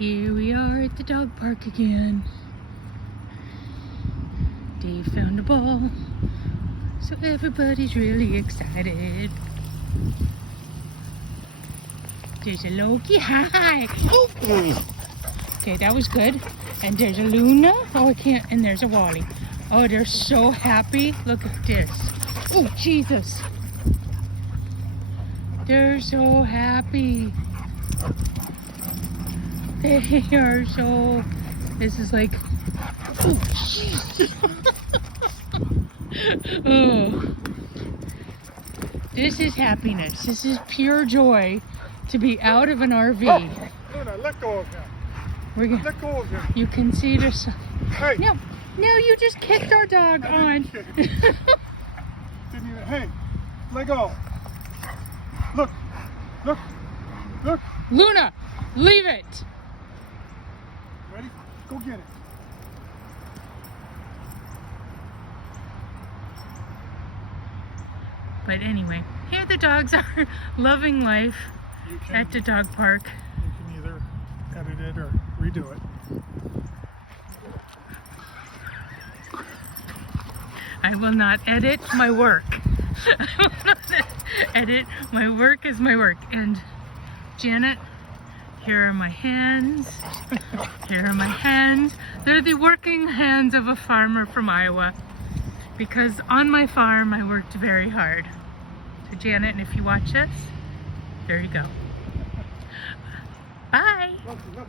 Here we are at the dog park again. Dave found a ball, so everybody's really excited. There's a Loki, hi! Okay, that was good. And there's a Luna, oh I can't, and there's a Wally. Oh, they're so happy. Look at this. Oh, Jesus. They're so happy. They are so, this is like, oh, jeez. Oh. This is happiness. This is pure joy to be out of an RV. Oh, Luna, let go of him. We're gonna, let go of him. You can see this. Hey. No, you just kicked our dog on. Didn't even, hey, let go. Look, look, look. Luna, leave it. Ready? Go get it. But anyway, here the dogs are loving life at the dog park. You can either edit it or redo it. I will not edit my work. I will not edit. My work is my work. And Janet, here are my hands. Here are my hands. They're the working hands of a farmer from Iowa. Because on my farm, I worked very hard. So Janet, and if you watch this, there you go. Bye. Look, look.